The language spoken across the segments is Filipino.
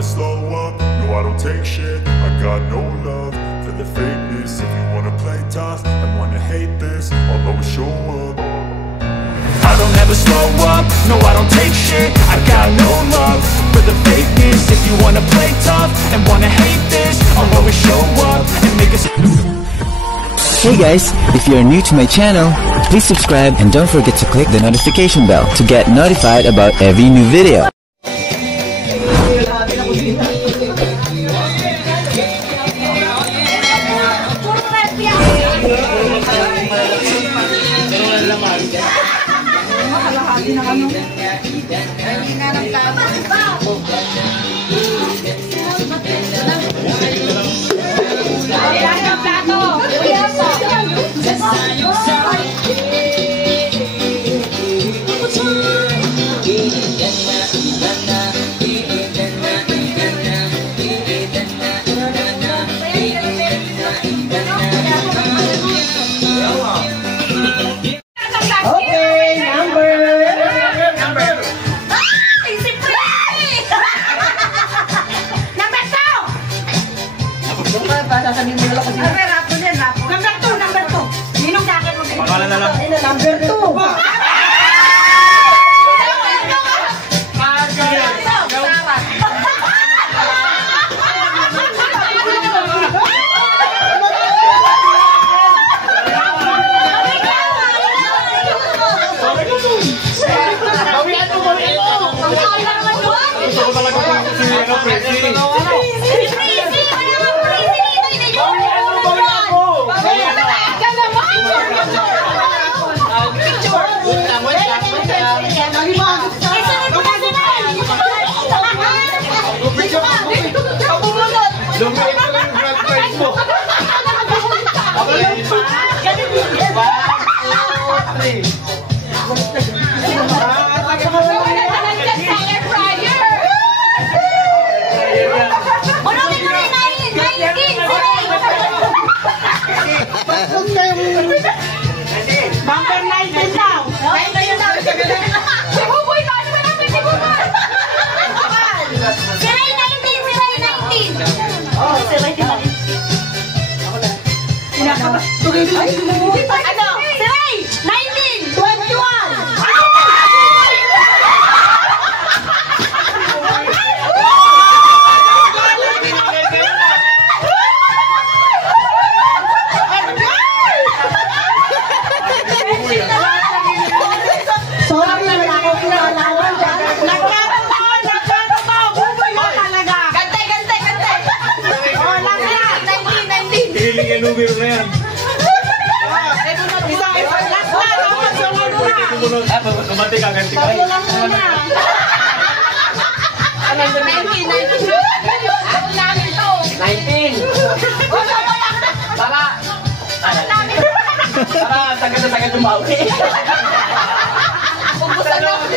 never slow up, no I don't take shit. I got no love for the fakeness. If you wanna play tough and wanna hate this, I'll always show up. I don't ever slow up, no I don't take shit. I got no love for the fakeness. If you wanna play tough and wanna hate this, I'll always show up and make us. Hey guys, if you're new to my channel, please subscribe and don't forget to click the notification bell to get notified about every new video. Sasabihin mo lang kasi. Rapo din, rapo. Number 2, number 2. Ninong jacket mo. Pangalan na lang. Number 2. Number 19 daw. 19 daw. Si Buboy ka. Ano ba namin si Buboy? Si Ray 19. Si Ray 19. Oh, si Ray 19. Ako na. Ano? Si Ray 19. 21. Numero na yan. Kumati ka, ganti ka. 19. Tara! Tara, sagad yung bawi.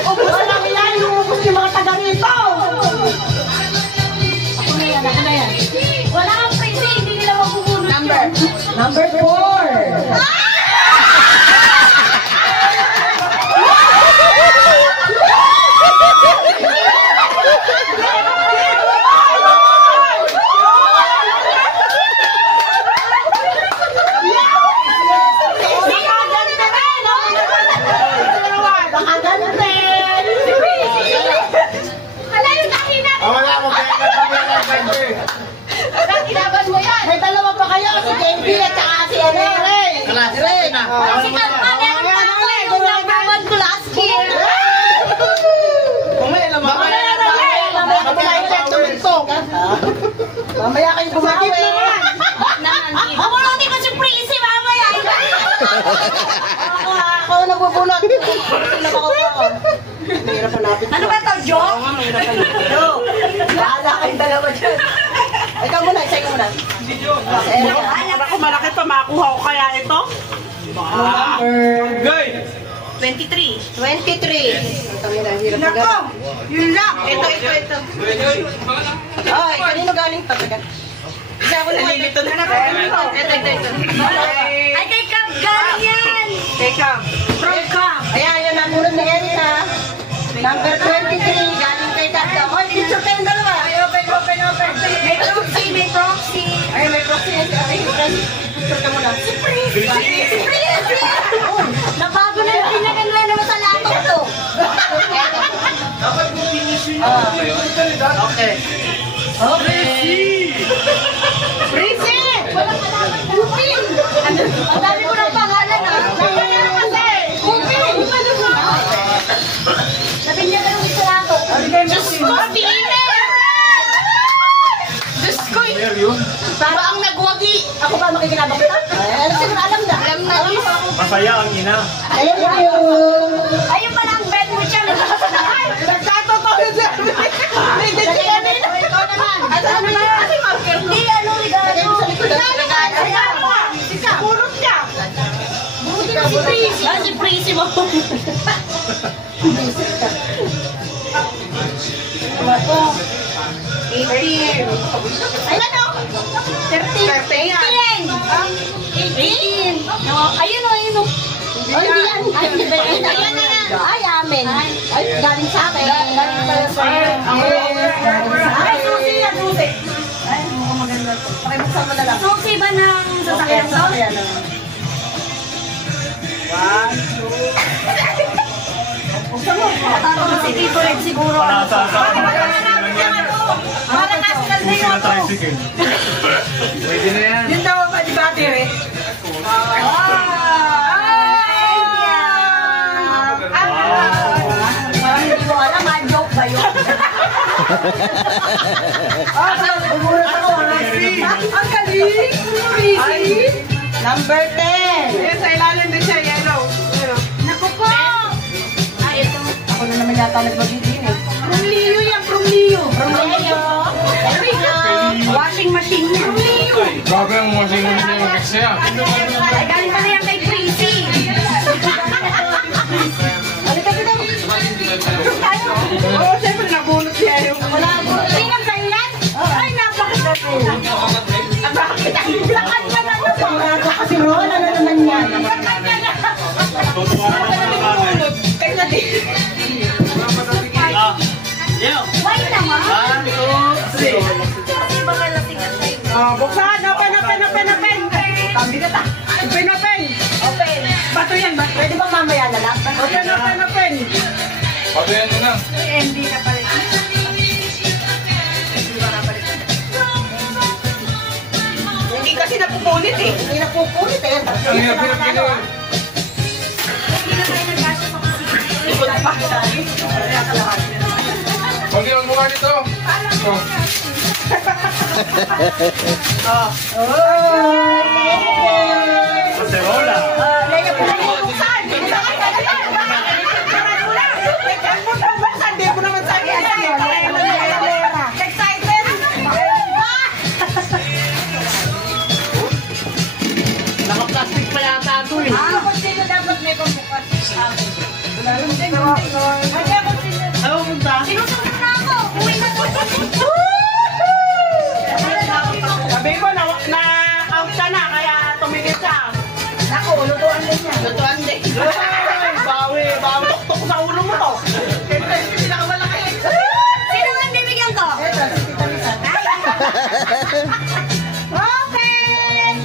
Ubusan namin yan. Iubos yung mga taga rito. Ako na yan. Wala kang presi. Hindi nila magbubunod. Number 4. May dalawa pa kayo, si JB at saka si Ray. Si Ray na. Si Kalpa, meron pa ako yung number 1 class kid. Mamaya kayo bumawi. Ako lang di ko si Prissy, mamaya. Ako nagbubunot. Mahirap hanapin. Ano ba ito, joke? Joke. Bahala kayong dalawa dyan. Ikaw muna, isa ikaw muna. Ako malaki pa, makuha ko kaya ito? Gay! 23. Nako! Yun lang! Ito. Ay, kanino galing pa? Isa ako naman. Ito. Ay, kay Cam galing yan! Kay Cam. From Cam. Ayan, yun ang muna ni Erika. Number 23, galing kay Cam. Oy, picture kayong dalawa. Ay, okay ko. Okay. Prissy! Walang alaman. Pupin! Ang dami ko ng pangalan ah. Pangalan kasi. Pupin! Sabi niya ganun isa lang ako. Diyos ko, Pine! Diyos ko, para ang nagwagi. Ako ba makikinabang kita? Siguro alam na. Alam na. Masaya ang ina. Ayun pala ang bed mo siya. Nagkatotoo siya. Hindi ano, regalo. Pulot niya. Buti na si Prissy. Ah, si Prissy mo. Ayun o. 13. 18. Ayun o, ayun o. Ay, hindi yan. Ay, hindi ba yan? Ay, amin. Ay, galing sa akin. Galing pala sa akin. Ay, susi yan, susi. Ay, mukhang maganda. Pakibuksan mo na lang. Susi ba ng sasakyan to? One, two. Buksan mo. Si Tito Red siguro. Para na sila sa iyo. Tricycle. Pwede na yan. Yun daw ba di ba, Tire? Parang hindi ko alam, joke ba yun? Ang galing! Prissy! Number 10! Yes, sa ilalim din siya, yellow. Naku po! Ay, ito. Ako na naman yata nagbagiging eh. From Leo yan, from Leo. From Leo. There we go. Washing machine yan. From Leo. Grabe ang washing machine yung ex niya. Ay, galing pala yan kay Prissy. Halika dito. Tayo. Oo, siyempre nabunot siya yung... Wala po. Tingnan kayo yan? Ay, napakaganda. Bakit? Lakan ka na ito. Kasi Ron, ano naman yan? Lakan ka na. Kaya din. Why naman? Buksan! Open! Open! Open. Bato yan, bato. Pwede bang mamaya na lang? Open! Patuyan mo na. Hindi na pala. Hindi kasi napupunit eh. Hindi na pupulit eh. Ang hirap ginawa. Pagdi ang mukha nito. Cacerola. Laya po lang yung buksan. Hindi ko naman sa akin. Excited? Naka-plastic pa yata ito eh. Kung sino dapat may pambukas. Ano punta? Sinusunod na ako. Uwi na po. Sabi ko na-out ka na kaya tumigil ka. Naku, lutuan din yan. Lutuan din. Bawi. Tok sa ulo mo to. Siyempre, pinakamalaki. Sino ang bibigyan ko? Ito, si Tita Lisa. Open!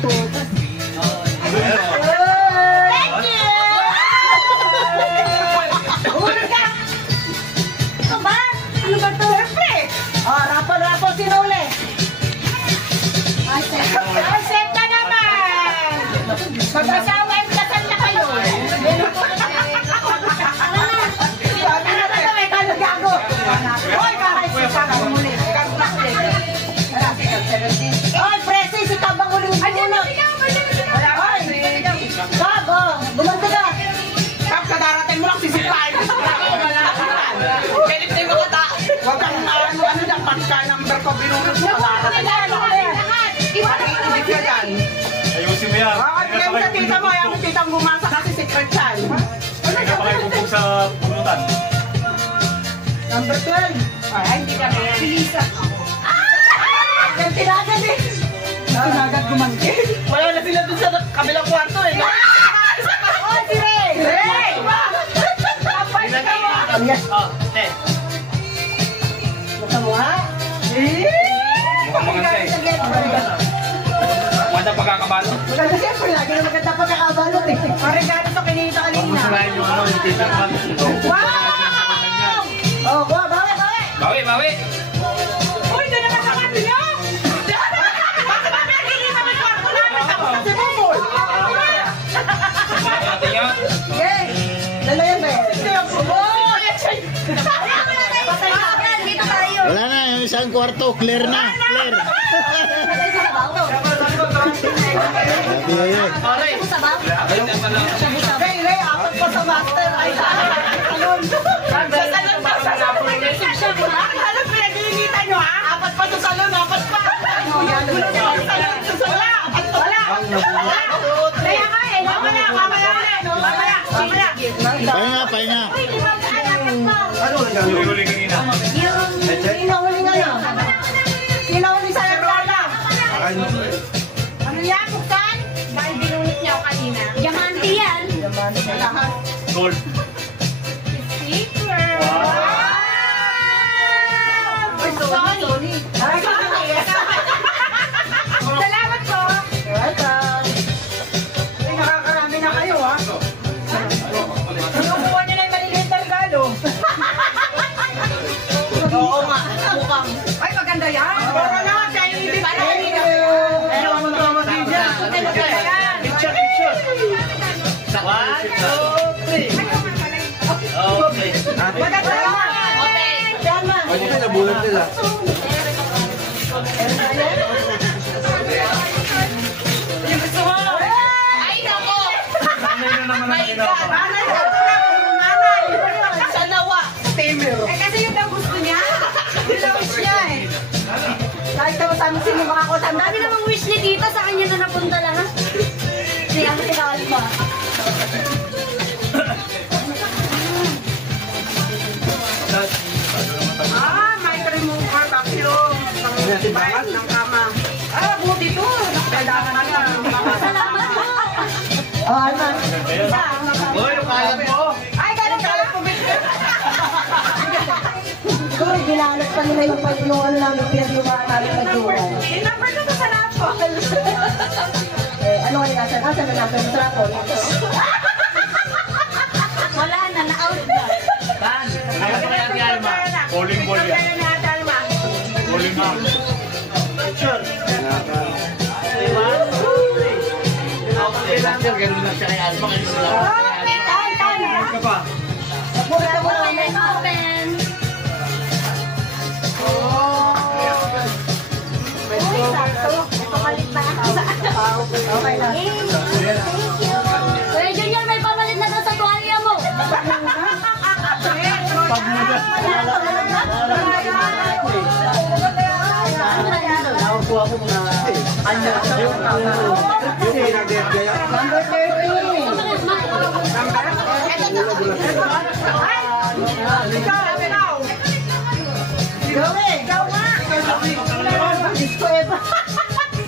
Thank you! Hulog ka! Ito ba? Ano ba ito? Siyempre. Rapol, sino uli? Ay, set na naman! Mag-asawa yung kasal na kayo. Sabi na ba may kalagago? Hoy, kakaisip ka ka muli. Hoy, Presi, si Kabang uling muna. Hoy, Kabo, bumanda ka. Kap, kadarating mo lang sisipain. Wala ka na. Pilit na yung mga tao. Huwag kang ano na, pagka-number ko, binunod mo. Ibig ka dyan. Ayusin mo yan. Bigay mo sa tita mo, ayaw mo titang bumasa kasi secret yan. Hindi ka pa kayo pupog sa punutan. Number 12. Ay, hindi ka na yan. Pilisa. Yung tinagan eh. Tinagat gumanti. Wala na sila dun sa kabilang kwarto eh. Oh, si Ray! Hey! Kapay ka mo! Oh, te. Baka mo ha? Mukhang mga Wala pagkakabalo. Maganda siyempre, lagi na maganda pa kakabalot eh. Parigado sa kinita kanina. Masalain yung ano, yung tita naman. Wow! Oh, bawi! Bawi! isang kwarto, clear na, clear. Ray, apat pa sa master. Ay, salon. Sa salon pa, sa salon. Ano pinag-iinitan nyo, ha? Apat pa sa salon, apat pa. Gulo na yung salon. Wala, apat pa. Wala. Kaya nga eh, mamaya. Pahinga. Ano? Huli kanina. Hinahuli sa Rola. Ano yan, buksan? Dahil binunit niya ako kanina. Diamante yan. Gold. Sticker. Sony. Salamat po. Welcome. Ay, nakakarami na kayo, ha? Kinukuha niya na yung maliliit na regalo. Oo nga, mukhang. Ay, maganda yan. Pero na, Chinese. Pero ang mga dyan. Maganda yan. Picture. One, two, three. Okay. Maganda yan. Pwede ka nabulat nila. Yung gusto mo. Ay, nako. Ano yun naman ang ginawa? Sa nawa. Tamer. Eh kasi yun ang gusto niya. Yun ang wish niya eh. Kahit naman sa amin sino makakutan. Ang dami namang wish ni Tita sa kanya na napunta lang, ha? Siya ang Alpha. May remover vacuum. Pang ng kama. Buti to. Kailangan na lang. Salamat po. Ano? Hoy, yung kalat mo. Ay, galing po. Siguro, ginanap pa nila yung pagtulungan namin pinaglumaan namin nagduwan. I-number ko sa rapo. Ano kaya nasa? Nasa na namin sa rapo? Wala na, na-out na. Ano kaya ni Alma? Bowling ball yan. Bowling ma'am. Picture. Ganun lang siya kay Alma. Ganun lang. Ka pa. Open. Okay na. Thank you. Kuya Junior, may pamalit na daw sa tuwalya mo. Nakuha ko mga anya sa yung pinag-get kaya. Number 13.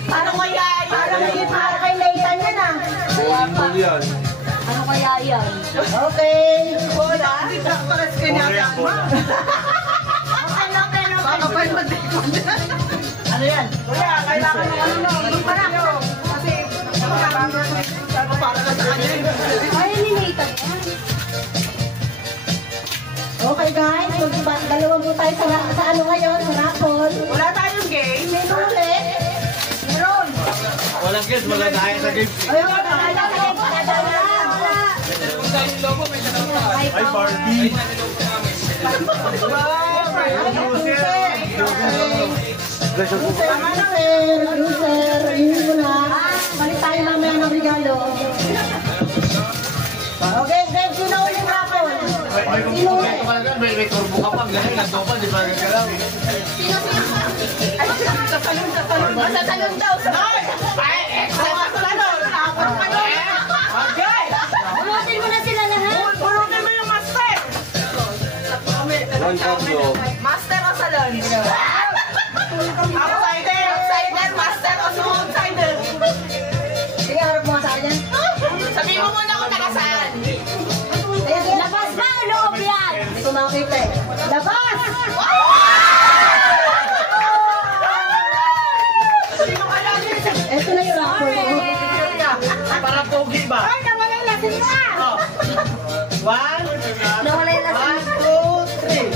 Ano kaya yan? Parang naging para kay Nathan yan ah. Bowling ball yan. Ano kaya yan? Okay. Wala. Paras ka niya. Bowling ball. Baka pa yung mag-dekod. Ano yan? Wala, kailangan ng ano no. Doon pa lang. Kasi, para na sa kanya. Ay, ni Nathan yan. Okay guys, dalawa po tayo sa ano ngayon, sa rapol. Wala tayong game. May ulit. Meron. Walang kids, wala tayo sa game. Ayun, wala. Ay, Barbie. User, yun mo na. Balik tayo mamaya ng regalo. Okay, Greg, sino ulit rapol? Sino ulit? May turbo ka pa, gano'n, nandun pa, di ba gagalaw? Ay, sa salon. Sa salon daw. Ay, sa salon. Tapos pa doon. Okay. Bunutin mo na sila lahat. Bunutin mo yung master. One combo. Master o salon? Outsider. Outsider. Master o outsider? Sige, harap mo sa kanya. Sabihin mo muna kung nakasaan. Labas ba o loob yan? Hindi ko makakita eh. Labas! Sino ka lang? Ito na yung rapol ko. Para pogi ba? Ay, nawala yung lasin na. One, Nawala yung lasin. 2, 3.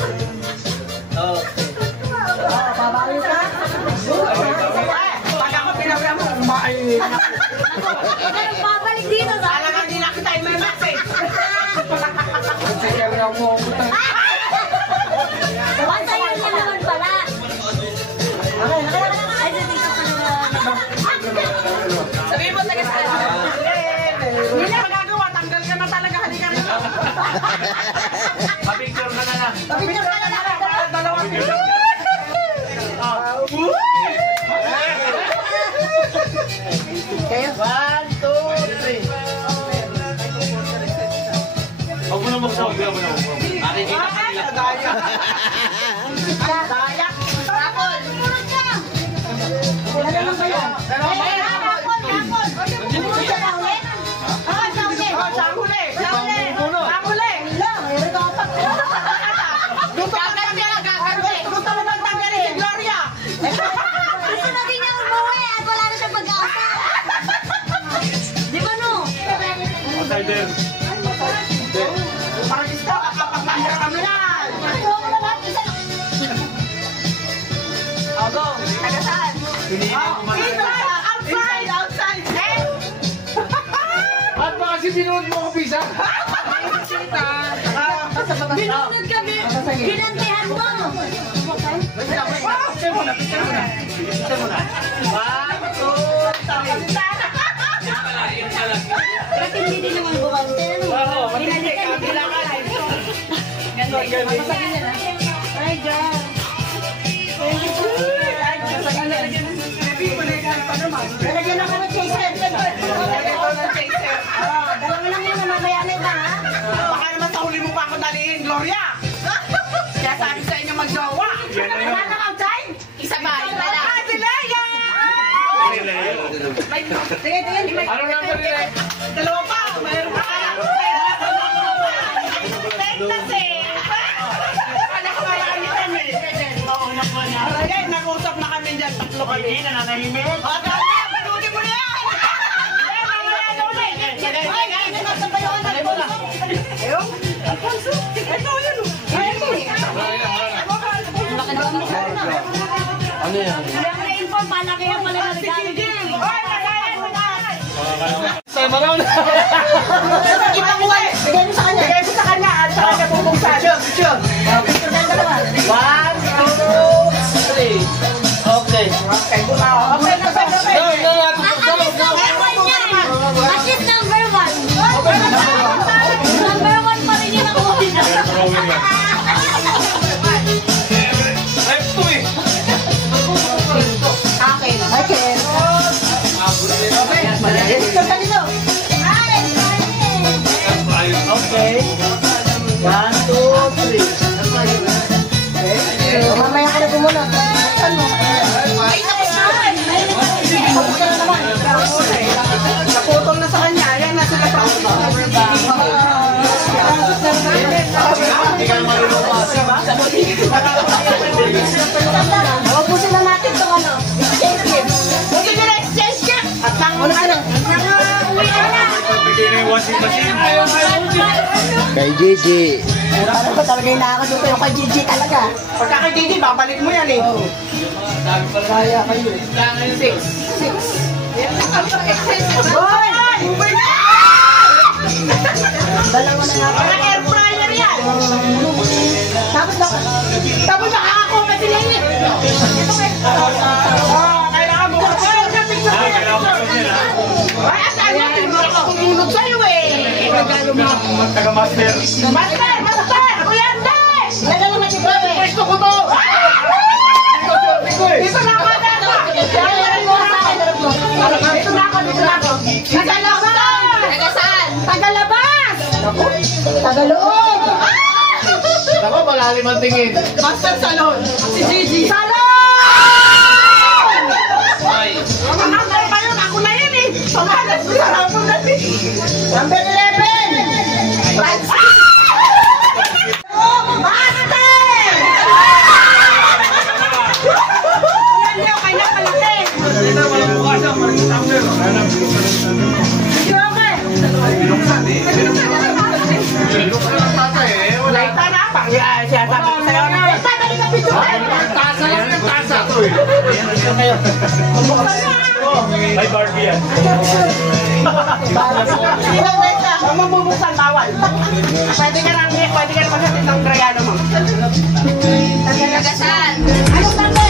Okay. Babawi ka? Pag ako pinawala mo, kumain. Anong babalik dito sa? Alam nga, hindi na kita yung may message. One sa'yo na naman pala. Kayo? 1, 2, 3. Huwag mo na mag-sound. Huwag mo na mag-sound. Nakikita ka nila. Daya. Daya. Rapol. Sumunod ka. Wala naman ba yan? Dalawa ba yan? Rapol. Sumunod ka sa uli. Sa uli. Sa huli. Sa huli. Wala, mayroon ka pa. Gusto mo bang tanggalin si Gloria? Gusto na din niya umuwi at wala na siyang pag-asa. Di ba no? Outsider. Parang gusto, kakapag-tanggal kami yan. O, go. Taga saan? Inside, outside. At baka kasi binuod mo ako pisa. Binunod kami. Ginantihan mo. Ba't hindi din naman bumante? Binalikan. Ay, John. Lalagyan ako ng chaser. Dalawa lang yun, mamaya na ito, ha? Baka naman sa huli mo pa ako dalihin, Gloria. Kaya sabi sa inyo mag-jowa. Wala na outside? Isa ba? Ah, si Leia! Ano number nila? Dalawa pa, mayroon pa. Aray, nag-usap na kami dyan, tatlo kami. Hindi na nanahimik. O, dali, panunin mo na yan! Ayun. Ito, yun. Ano yan? Na-inform, malaki ang malaki. Sa maraw na. Kita mo eh. Bigay mo sa kanya. Bigay mo sa kanya at sa kanya bubuksan. Sure. Picture na dalawa. 1, 2, 3. Okay. Okay, bumaw. Okay, okay. At least number 1. Number 1 pa rin yung nakuha. Drawing lang. Type 2 eh. Akin. Okay. Picture ka dito. Okay. 1, 2, 3. Mamaya ka na pumunod. Saan mo? Tapos ka na naman. Naputol na sa kanya. Ayan na sila pa. Hindi ka na malulupas. Huwag po sila natin itong ano. Exchange gift. Buti nila exchange gift. At nang Ano ka na? Bigay na yung washing machine. Kay Gigi. Ano ba talaga yung nakakaduto yung kay Gigi talaga? pagka kay Didi, babalik mo yan eh. Kaya kayo. 6. Boy! Dalawa na nga. Mga air fryer yan. Tapos nakakakuha ka sila yun. Kailangan mo. Kailangan mo yun ha. Ay, saan mo? Tinuro ko kumulog sa'yo eh. Nagalo mo. Taga-master. Master! Kuya Andes! Dalawa na dito eh. Pwesto ko to. Dito na ako na. Dito na ako. Taga saan? Tagalabas! Tagaloob! Ako, malalim ang tingin. Master Salon! Si Gigi! Salon! Ang number pa yun, ako na yun eh! Pamalas ko sa rapon natin! Number 11! Francis! Master! Yan yung kanya palaki! Laita na! Siya sabi ko sa'yo na! Tasa lang yung tasa. Ay, Barbie yan. Sinang Laita! Kung mabubuksan, bawal! Pwede ka maghatid ng Grayano mo. Taga saan? Anong number?